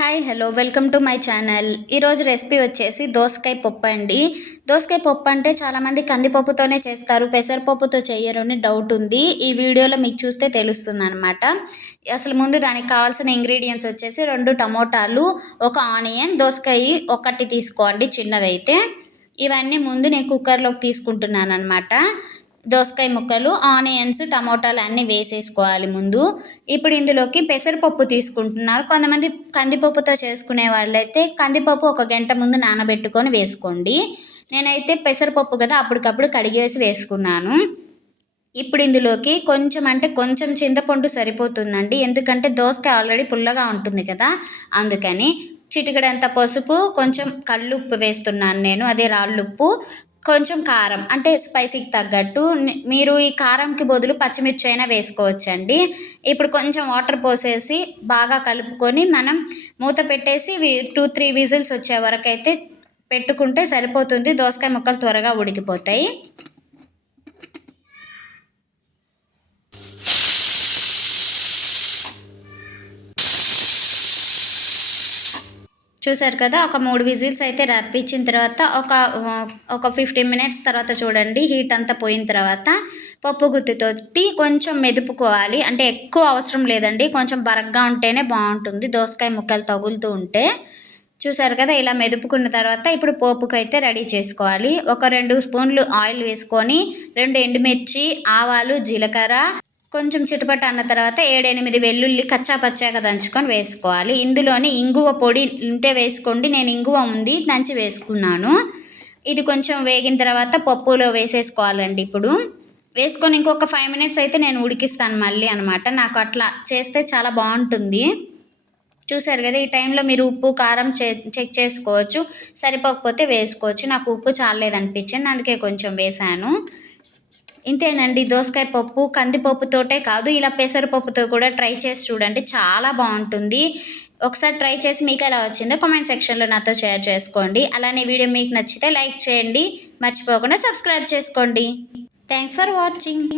Hi hello welcome to my channel. ఈరోజు recipe వచ్చేసి దోసకాయ పప్పు అండి. దోసకాయ పప్పు అంటే చాలామంది కందిపప్పుతోనే చేస్తారు, పెసరపప్పుతో చేయరు అని డౌట్ ఉంది. ఈ వీడియోలో మీకు చూస్తే తెలుస్తుంది అనమాట. అసలు ముందు దానికి కావాల్సిన ఇంగ్రీడియంట్స్ వచ్చేసి 2 టమోటాలు, 1 ఆనియన్, దోసకాయ ఒకటి తీసుకోండి చిన్నదైతే. ఇవన్నీ ముందు నేను కుక్కర్లోకి తీసుకుంటున్నాను అనమాట. దోసకాయ ముక్కలు, ఆనియన్స్, టమోటాలు అన్నీ వేసేసుకోవాలి ముందు. ఇప్పుడు ఇందులోకి పెసరపప్పు తీసుకుంటున్నారు. కొంతమంది కందిపప్పుతో చేసుకునే వాళ్ళైతే కందిపప్పు 1 గంట ముందు నానబెట్టుకొని వేసుకోండి. నేనైతే పెసరపప్పు కదా అప్పటికప్పుడు కడిగేసి వేసుకున్నాను. ఇప్పుడు ఇందులోకి కొంచెం చింతపండు సరిపోతుందండి, ఎందుకంటే దోసకాయ ఆల్రెడీ పుల్లగా ఉంటుంది కదా, అందుకని. చిటికెడంత పసుపు, కొంచెం కల్లుప్పు వేస్తున్నాను నేను, అదే రాళ్ళుప్పు, కొంచెం కారం అంటే స్పైసీకి తగ్గట్టు. మీరు ఈ కారంకి బదులు పచ్చిమిర్చి అయినా వేసుకోవచ్చండి. ఇప్పుడు కొంచెం వాటర్ పోసేసి బాగా కలుపుకొని మనం మూత పెట్టేసి 2-3 విజిల్స్ వచ్చే వరకు అయితే పెట్టుకుంటే సరిపోతుంది. దోసకాయ ముక్కలు త్వరగా ఉడికిపోతాయి. చూసారు కదా, ఒక 3 విజిల్స్ అయితే రప్పించిన తర్వాత ఒక 15 మినిట్స్ తర్వాత చూడండి, హీట్ అంతా పోయిన తర్వాత పప్పు గుత్తితోటి కొంచెం మెదుపుకోవాలి. అంటే ఎక్కువ అవసరం లేదండి, కొంచెం బరగ్గా ఉంటేనే బాగుంటుంది దోసకాయ ముక్కలు తగులుతూ ఉంటే. చూసారు కదా, ఇలా మెదుపుకున్న తర్వాత ఇప్పుడు పోపుకు అయితే రెడీ చేసుకోవాలి. ఒక 2 స్పూన్లు ఆయిల్ వేసుకొని 2 ఎండుమిర్చి, ఆవాలు, జీలకర్ర కొంచెం చిటపట అన్న తర్వాత 7-8 వెల్లుల్లి కచ్చా పచ్చాగా దంచుకొని వేసుకోవాలి. ఇందులోని ఇంగువ పొడి ఉంటే వేసుకోండి, నేను ఇంగువ ఉంది దంచి వేసుకున్నాను. ఇది కొంచెం వేగిన తర్వాత పప్పులో వేసేసుకోవాలండి. ఇప్పుడు వేసుకొని ఇంకొక 5 మినిట్స్ అయితే నేను ఉడికిస్తాను మళ్ళీ అనమాట. నాకు అట్లా చేస్తే చాలా బాగుంటుంది. చూసారు కదా, ఈ టైంలో మీరు ఉప్పు కారం చెక్ చేసుకోవచ్చు, సరిపోకపోతే వేసుకోవచ్చు. నాకు ఉప్పు చాలేదనిపించింది, అందుకే కొంచెం వేసాను. ఇంతేనండి, దోసకాయ పప్పు కందిపప్పుతోటే కాదు, ఇలా పెసరపప్పుతో కూడా ట్రై చేసి చూడండి, చాలా బాగుంటుంది. ఒకసారి ట్రై చేసి మీకు ఎలా వచ్చిందో కామెంట్ సెక్షన్లో నాతో షేర్ చేసుకోండి. అలానే వీడియో మీకు నచ్చితే లైక్ చేయండి, మర్చిపోకుండా సబ్స్క్రైబ్ చేసుకోండి. Thanks for watching.